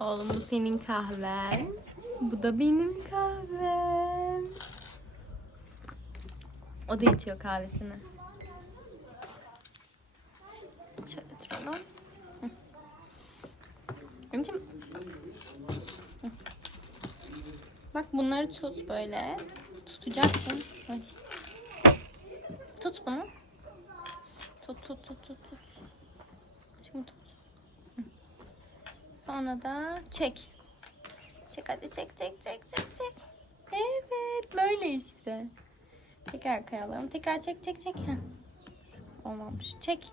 Oğlum bu senin kahven. Bu da benim kahvem. O da içiyor kahvesini. Şöyle duralım. Anneciğim. Bak bunları tut böyle. Tutacaksın. Ay. Tut bunu. Tut tut tut tut tut. Şimdi tut. Sonra da çek. Çek hadi çek çek çek çek çek. Evet böyle işte. Tekrar kayalım. Tekrar çek çek çek. Heh. Olmamış. Çek.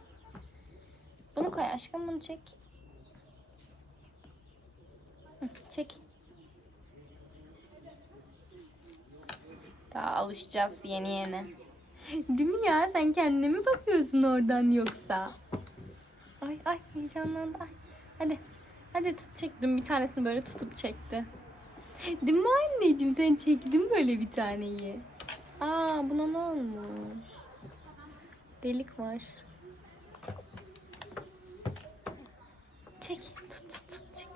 Bunu koy aşkım bunu çek. Çek. Daha alışacağız yeni yeni. Değil mi ya? Sen kendine mi bakıyorsun oradan yoksa? Ay ay heyecanlandı. Ay. Hadi. Hadi tut çek. Dün bir tanesini böyle tutup çekti. Değil mi anneciğim? Sen çektin böyle bir taneyi. Aa buna ne olmuş? Delik var. Çek. Tut tut tut çek.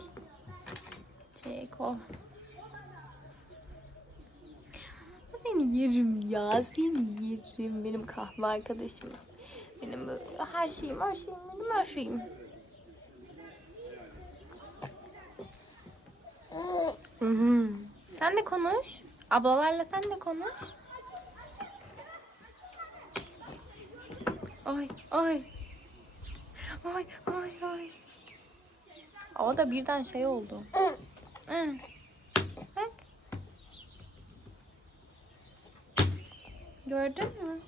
Çek o. Seni yerim ya. Seni yerim. Benim kahve arkadaşım. Benim her şeyim, her şeyim, benim her şeyim. Sen de konuş. Ablalarla sen de konuş. Ay ay. Ay ay ay. O da birden şey oldu. Gördün mü?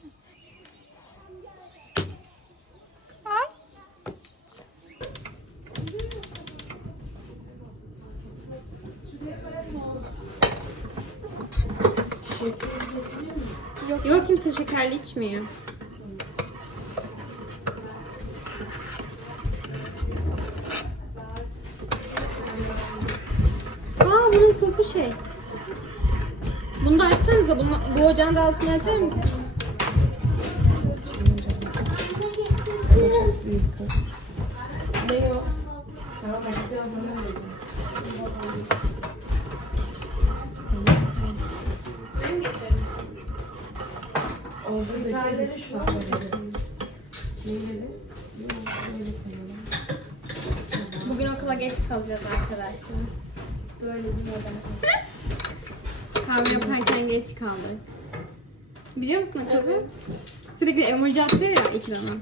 Yok, Yok kimse şekerli içmiyor. Aa bunun koku şey. Bunu da açsanıza. Bunu, bu ocağın da altını açar mısınız? Bugün okula geç kalacağız arkadaşlar. Böyle bir neden. Kahve yaparken geç kaldık. Biliyor musun o kızı? Sürekli emoji atıyor ya ekrana.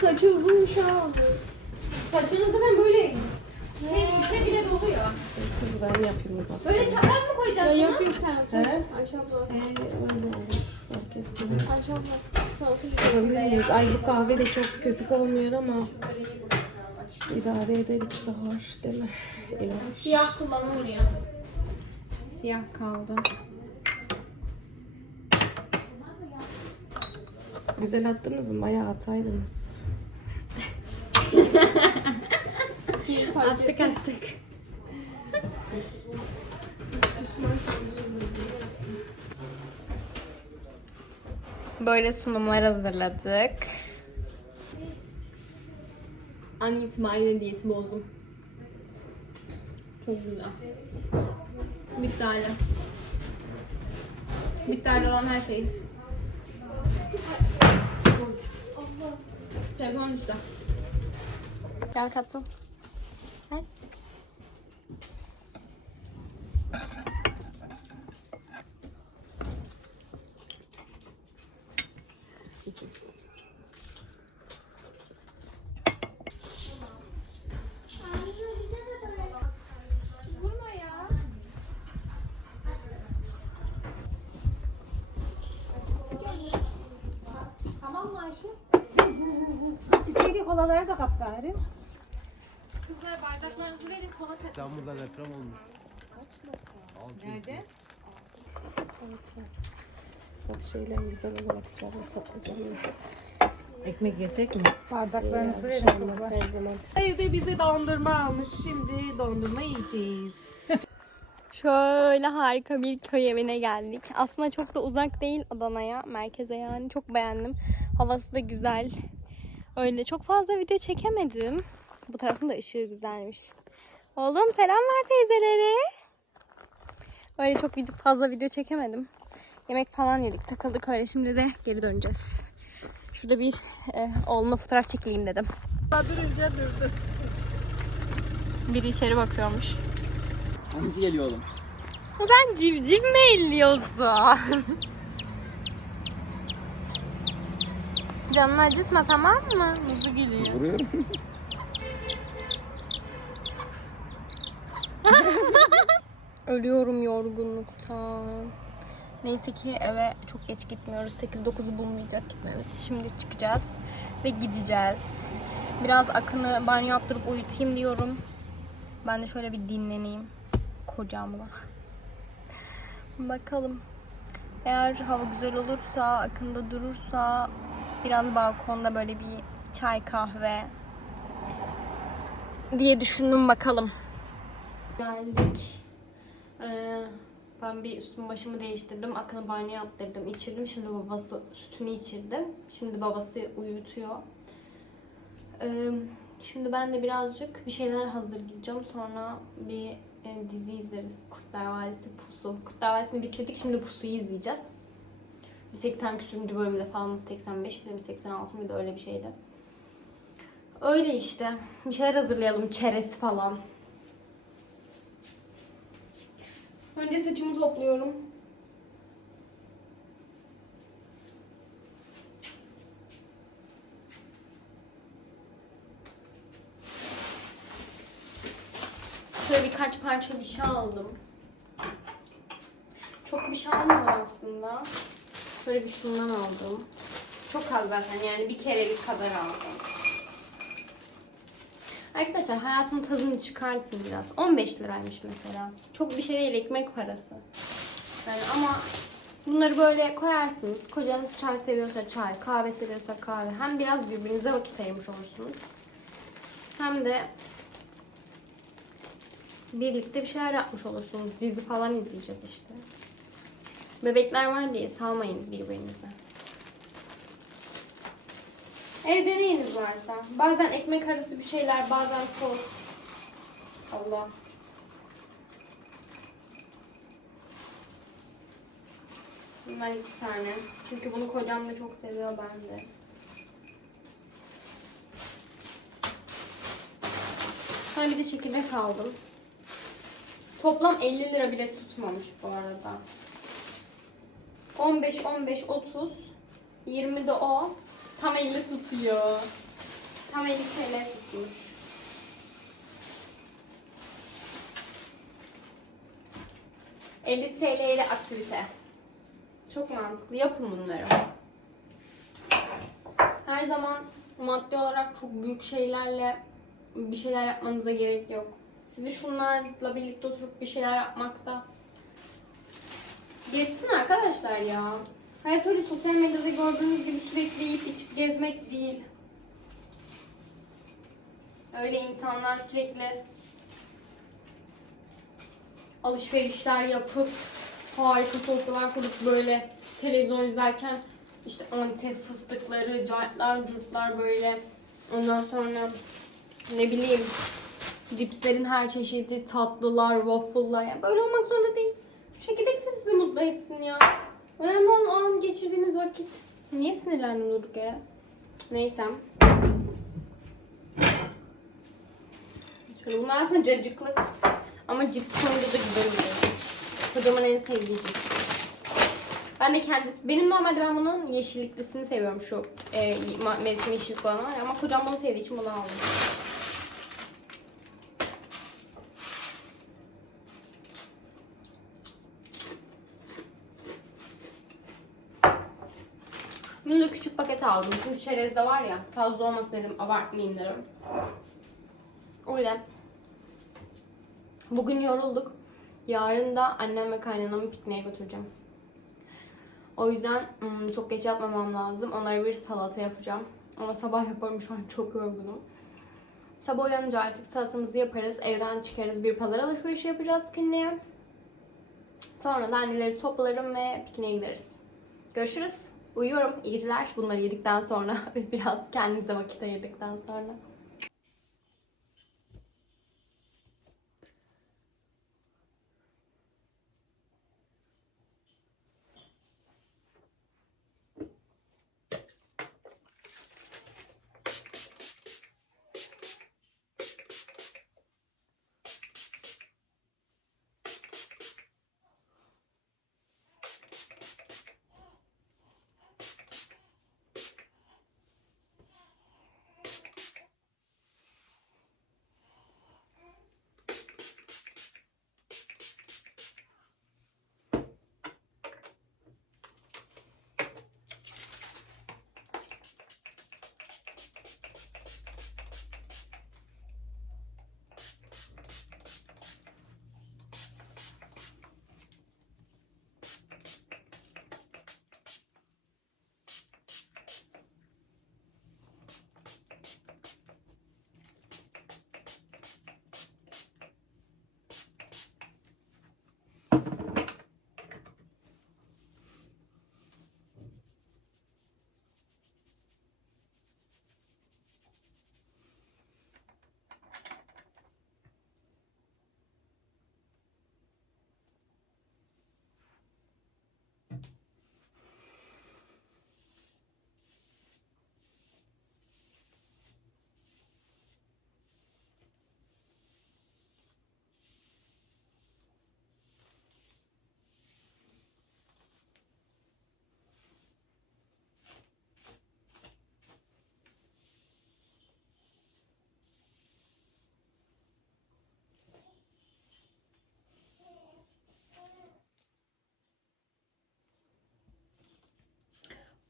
Saçı uzunmuş ha. Saçını zaten böyle şey içe bile doluyor. Kız ben yapayım o zaman. Böyle çapraz mı koyacağız Ya yok sen otur. He? Ayşe abla. Ee, öyle olur. Fark etmez. Ayşe abla. Sen otur. Olabilir. Ay bu kahve de çok köpük olmuyor ama idare ederek sahur değil mi? Elif. Siyah kullanılmıyor. Siyah kaldı. Güzel attınız mı? Bayağı ataydınız. Attık attık. Böyle sunumlar hazırladık. An itibariyle diyeti bozdum. Çok güzel. Bitterli. Bitterli olan her şey. Telefon düştü. Gel tatlım. Gel. Deprem olmuş. Nerede? Çok şeyler güzel olarak canım patlıcanı. Ekmek yesek mi? Bardaklarınızı verin kızlar. Her zaman. Evde bize dondurma almış. Şimdi dondurma yiyeceğiz. Şöyle harika bir köy evine geldik. Aslında çok da uzak değil Adana'ya, merkeze yani. Çok beğendim. Havası da güzel. Öyle çok fazla video çekemedim. Bu tarafın da ışığı güzelmiş. Oğlum selam ver teyzelere. Öyle çok video, fazla video çekemedim. Yemek falan yedik takıldık öyle şimdi de geri döneceğiz. Şurada bir e, oğlumla fotoğraf çekileyim dedim. Durunca durdu. Biri içeri bakıyormuş. Hangisi geliyor oğlum? Sen civciv mi elliyorsun? Canını acıtma tamam mı? Muzu gülüyor. Vuruyorum. Ölüyorum yorgunluktan. Neyse ki eve çok geç gitmiyoruz. 8-9'u bulmayacak gitmemiz. Şimdi çıkacağız ve gideceğiz. Biraz Akın'ı banyo yaptırıp uyutayım diyorum. Ben de şöyle bir dinleneyim kocamla. Bakalım. Eğer hava güzel olursa, Akın'da durursa biraz balkonda böyle bir çay kahve diye düşündüm bakalım. Geldik. Ee, ben bir üstümü başımı değiştirdim. Akın'ı banyo yaptırdım. içirdim. Şimdi babası sütünü içirdim. Şimdi babası uyutuyor. Ee, şimdi ben de birazcık bir şeyler hazırlayacağım. Sonra bir e, dizi izleriz. Kurtlar Vadisi Pusu. Kurtlar Vadisi'ni bitirdik. Şimdi Pusu'yu izleyeceğiz. Bir 80 küsürüncü bölümde falan 85 bir de bir 86 bir de öyle bir şeydi. Öyle işte. Bir şeyler hazırlayalım. Çerez falan. Önce saçımı topluyorum. Şöyle birkaç parça bir şey aldım. Çok bir şey almadım aslında. Şöyle bir şundan aldım. Çok az zaten yani bir kerelik kadar aldım. Arkadaşlar hayatın tadını çıkartın biraz. 15 liraymış mesela. Çok bir şey değil ekmek parası. Yani ama bunları böyle koyarsınız. Kocanız çay seviyorsa çay, kahve seviyorsa kahve. Hem biraz birbirinize vakit ayırmış olursunuz. Hem de birlikte bir şeyler yapmış olursunuz. Dizi falan izleyeceğiz işte. Bebekler var diye salmayın birbirinize. Evde neyiniz varsa. Bazen ekmek arası bir şeyler, bazen tost. Allah. Bunlar iki tane. Çünkü bunu kocam da çok seviyor ben. Sonra bir de çekirdek aldım. Toplam 50 lira bile tutmamış bu arada. 15, 15, 30, 20 de o. Tam 50 tutuyor. Tam 50 TL tutmuş. ...50 TL ile aktivite. Çok mantıklı. Yapın bunları. Her zaman maddi olarak çok büyük şeylerle bir şeyler yapmanıza gerek yok. Sizi şunlarla birlikte oturup bir şeyler yapmakta geçsin arkadaşlar ya. Hayat öyle sosyal medyada gördüğünüz gibi sürekli yiyip içip gezmek değil. Öyle insanlar sürekli alışverişler yapıp harika sofralar kurup böyle televizyon izlerken işte antep fıstıkları, cartlar, curtlar böyle ondan sonra ne bileyim cipslerin her çeşidi, tatlılar, waffle'lar yani böyle olmak zorunda değil. Şu çekirdek de sizi mutlu etsin ya. Önemli olan o an geçirdiğiniz vakit. Niye sinirlendim durduk yere? Neyse. Şöyle bunlar aslında cacıklı. Ama cips koyunca da güzel oluyor. Kocamın en sevdiği cips. Ben de kendisi, benim normalde ben bunun yeşilliklisini seviyorum şu e, mevsim yeşillik olanı var. Ama kocam bunu sevdiği için bunu aldım. Bunu da küçük paket aldım. Çünkü çerezde var ya fazla olmasın dedim abartmayayım dedim. Öyle. Bugün yorulduk. Yarın da annem ve kaynanamı pikniğe götüreceğim. O yüzden ım, çok geç yapmamam lazım. Onlara bir salata yapacağım. Ama sabah yaparım şu an çok yorgunum. Sabah uyanınca artık salatamızı yaparız. Evden çıkarız. Bir pazar alışverişi yapacağız kliniğe. Sonra da anneleri toplarım ve pikniğe gideriz. Görüşürüz. Uyuyorum. İyi geceler. Bunları yedikten sonra biraz kendimize vakit ayırdıktan sonra.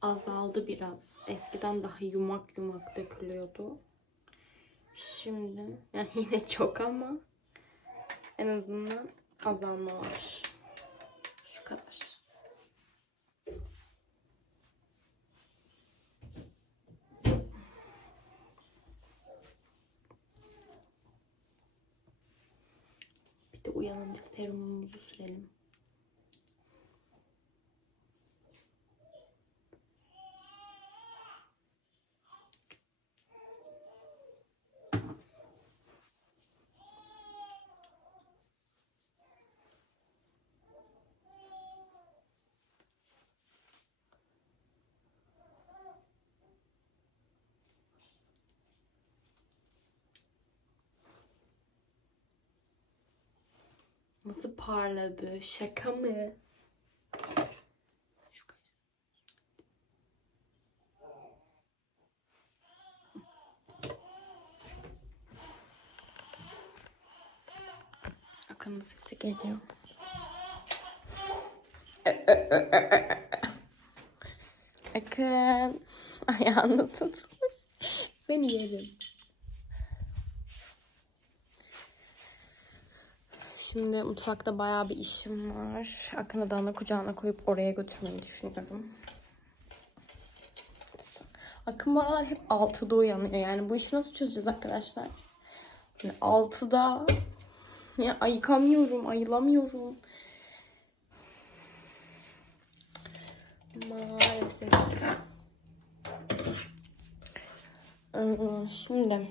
Azaldı biraz. Eskiden daha yumak yumak dökülüyordu. Şimdi yani yine çok ama en azından azalma var. Şu kadar. Bir de uyanınca serumumuzu sürelim. Nasıl parladı? Şaka mı? Akın'ın sesi geliyor. Akın. Ayağını tutmuş. Seni yerim. Şimdi mutfakta bayağı bir işim var. Akın'ı da ana kucağına koyup oraya götürmeyi düşünüyorum. Akın bu aralar hep 6'da uyanıyor. Yani bu işi nasıl çözeceğiz arkadaşlar? Yani 6'da ya ayıkamıyorum, ayılamıyorum. Maalesef. Ee, Şimdi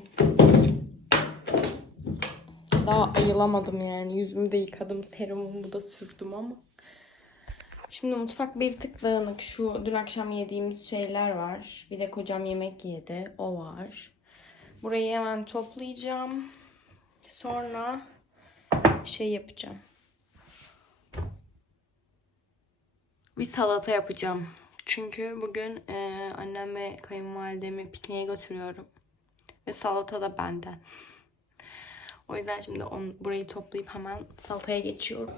daha ayılamadım yani. Yüzümü de yıkadım, serumumu da sürdüm ama. Şimdi mutfak bir tık dağınık. Şu dün akşam yediğimiz şeyler var. Bir de kocam yemek yedi. O var. Burayı hemen toplayacağım. Sonra şey yapacağım. Bir salata yapacağım. Çünkü bugün e, annem ve kayınvalidemi pikniğe götürüyorum. Ve salata da benden. O yüzden şimdi on, burayı toplayıp hemen salataya geçiyorum.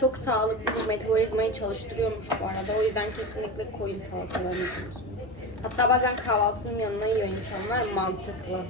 Çok sağlıklı bu metabolizmayı çalıştırıyormuş bu arada. O yüzden kesinlikle koyun salatalarını yiyorsun. Hatta bazen kahvaltının yanına yiyor insanlar. Mantıklı.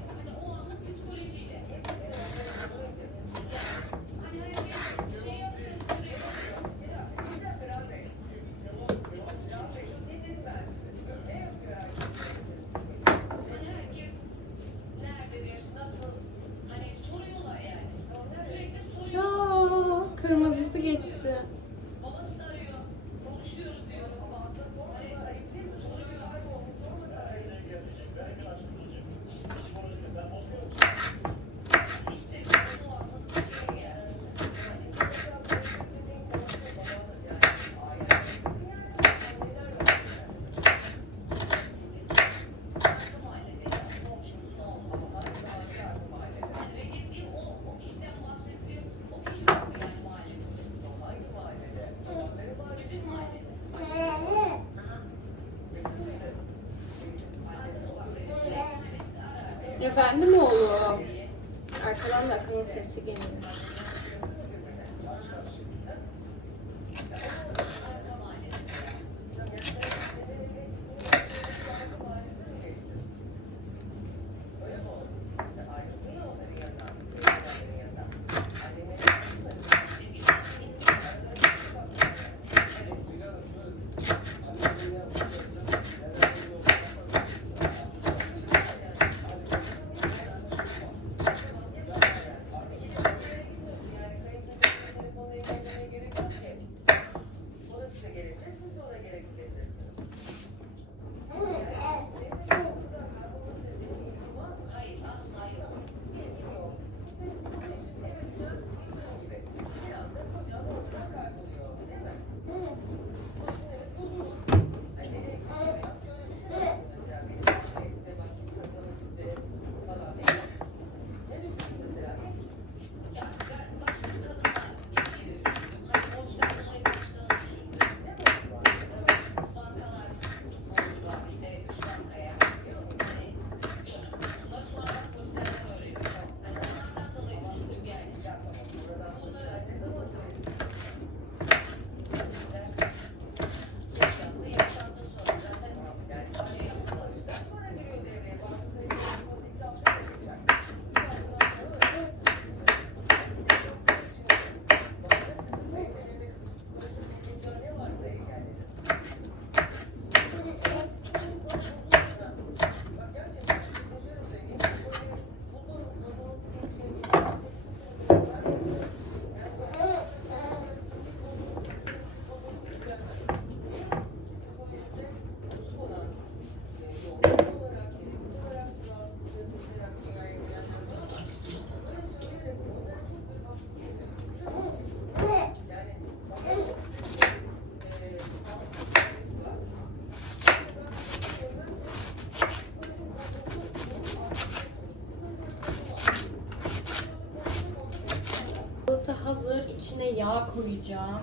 Hazır. İçine yağ koyacağım.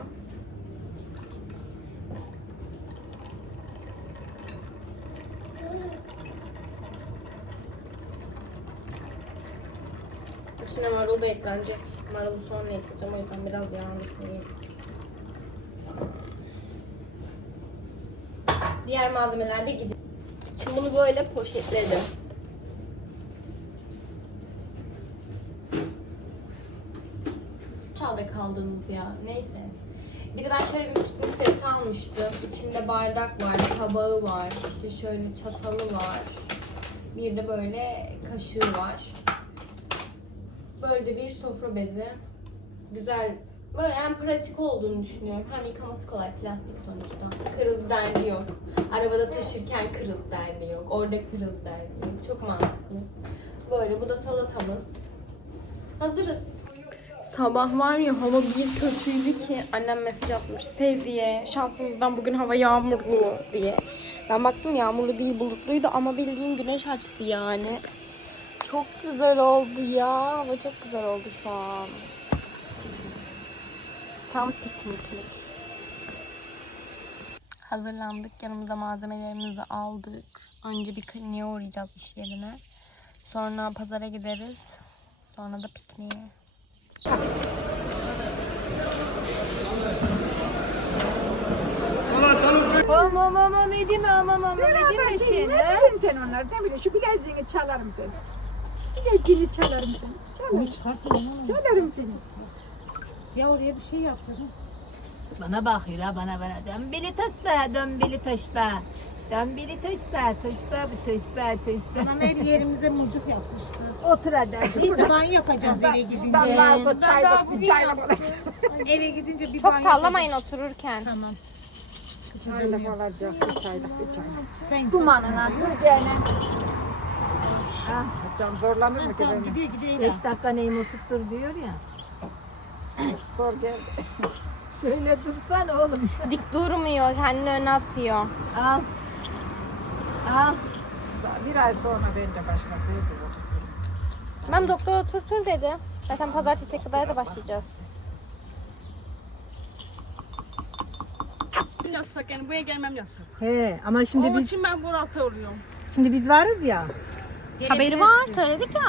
İçine marul da eklenecek. Marulu sonra ekleyeceğim. O yüzden biraz yağını koyayım. Diğer malzemeler de gidiyor. Şimdi bunu böyle poşetledim. Çağda kaldınız ya. Neyse. Bir de ben şöyle bir piknik seti almıştım. İçinde bardak var, tabağı var, işte şöyle çatalı var. Bir de böyle kaşığı var. Böyle de bir sofra bezi. Güzel Böyle en pratik olduğunu düşünüyorum. Hem yıkaması kolay plastik sonuçta. Kırıldı derdi yok. Arabada taşırken kırıldı derdi yok. Orada kırıldı derdi yok. Çok mantıklı. Böyle bu da salatamız. Hazırız. Sabah var ya hava bir kötüydü ki annem mesaj atmış sevdiye şansımızdan bugün hava yağmurlu diye. Ben baktım yağmurlu değil bulutluydu ama bildiğin güneş açtı yani. Çok güzel oldu ya. Hava çok güzel oldu şu an. Tam pikniklik. Hazırlandık. Yanımıza malzemelerimizi aldık. Önce bir kliniğe uğrayacağız iş yerine. Sonra pazara gideriz. Sonra da pikniğe. Aman aman edeyim aman aman edeyim Şey, seni. ne bileyim sen onları ne bileyim şu bileziğini çalarım seni. Bileziğini çalarım seni. Çalarım. Çalarım seni. Ya oraya bir şey yapsın. Bana bakıyor ha bana bana. Dömbili tosba, dömbili tosba. Dömbili tosba, tosba, bu tosba, tosba. Anam her yerimize mucuk yapmıştı. Otur hadi. Biz de banyo yapacağız eve gidince. Ben lazım çayla- çayla Eve gidince bir Çok banyo sallamayın otururken. Tamam. Çayla olacak. Çayla çayla. Sen Dumanına, gürcene. Can zorlanır mı ki gidiyor. Beş dakika neyimi tuttur diyor ya. Zor geldi. Şöyle dursan oğlum. Dik durmuyor, kendini öne atıyor. Al. Al. Bir ay sonra bence başlasaydı. Ben doktor oturtur dedi. Zaten pazartesi kadar da başlayacağız. Yasak yani buraya gelmem yasak. He ama şimdi Onun biz için ben burada oluyorum. şimdi biz varız ya. Haberi var, söyledik ya.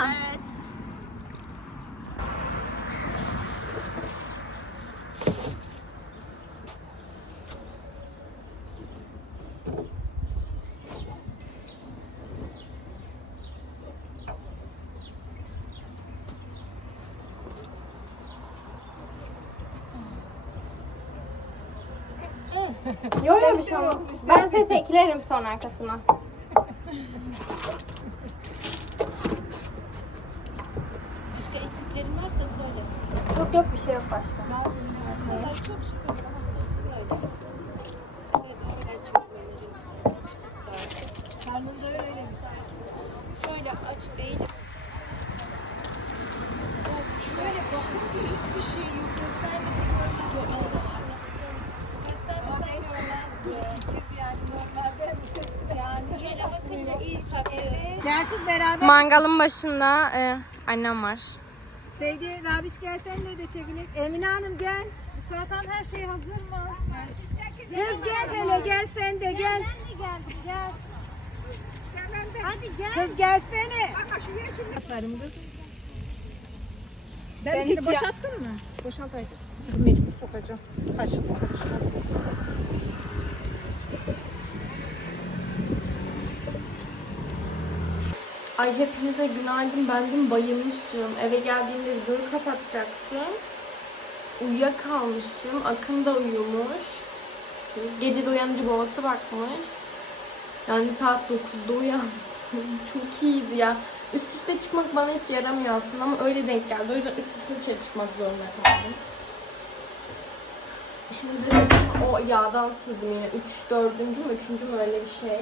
Yok öyle bir şey olmaz. Ben sesi eklerim sonra arkasına. Başka eksiklerin varsa söyle. Yok yok bir şey yok başka. Karnında öyle Şöyle aç değil. Şöyle bakınca hiçbir şey yok. Göstermese görmez. Göstermese görmez. İkiz yani normalde yani şöyle bakınca iyi çıkıyor. Gel kız beraber. Mangalın başında e, annem var. Sevgi Rabiş gel sen de de çekilir. Emine Hanım gel. Zaten her şey hazır mı? Kız gel hele gel sen de gel. Ben de geldim gel. Hadi gel. Kız gelsene. Yaparım kız. Ben hiç boşalttın mı? Boşaltaydım. Mecbur sokacağım. Kaçın Ay hepinize günaydın. Ben dün bayılmışım. Eve geldiğimde videoyu kapatacaktım. Uyuyakalmışım. Akın da uyumuş. Gece de uyanınca babası bakmış. Yani saat 9'da uyandım. Çok iyiydi ya. Üst üste çıkmak bana hiç yaramıyor aslında ama öyle denk geldi. O yüzden üst üste dışarı çıkmak zorunda kaldım. Şimdi de o yağdan sürdüm yine. 3, 4. mü 3. mü öyle bir şey.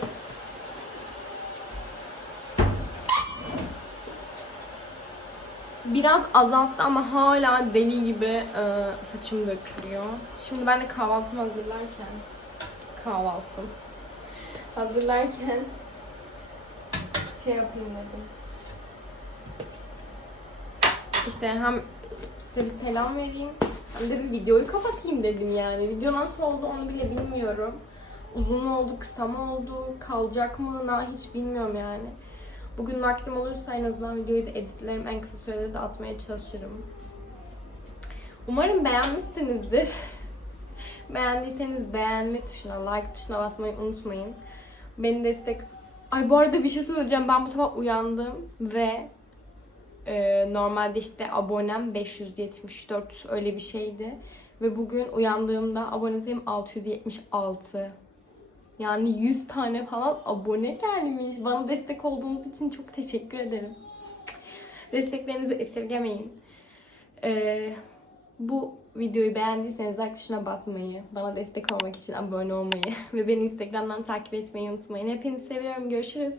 Biraz azalttı ama hala deli gibi e, saçım dökülüyor. Şimdi ben de kahvaltımı hazırlarken kahvaltım hazırlarken şey yapayım dedim. İşte hem size bir selam vereyim hem de bir videoyu kapatayım dedim yani. Video nasıl oldu onu bile bilmiyorum. Uzun mu oldu, kısa mı oldu, kalacak mı, hiç bilmiyorum yani. Bugün vaktim olursa en azından videoyu da editlerim. En kısa sürede de atmaya çalışırım. Umarım beğenmişsinizdir. Beğendiyseniz beğenme tuşuna, like tuşuna basmayı unutmayın. Beni destek... Ay bu arada bir şey söyleyeceğim. Ben bu sabah uyandım ve e, normalde işte abonem 574 öyle bir şeydi. Ve bugün uyandığımda abone sayım 676. Yani 100 tane falan abone gelmiş. Bana destek olduğunuz için çok teşekkür ederim. Desteklerinizi esirgemeyin. Ee, bu videoyu beğendiyseniz like tuşuna basmayı, bana destek olmak için abone olmayı ve beni Instagram'dan takip etmeyi unutmayın. Hepinizi seviyorum. Görüşürüz.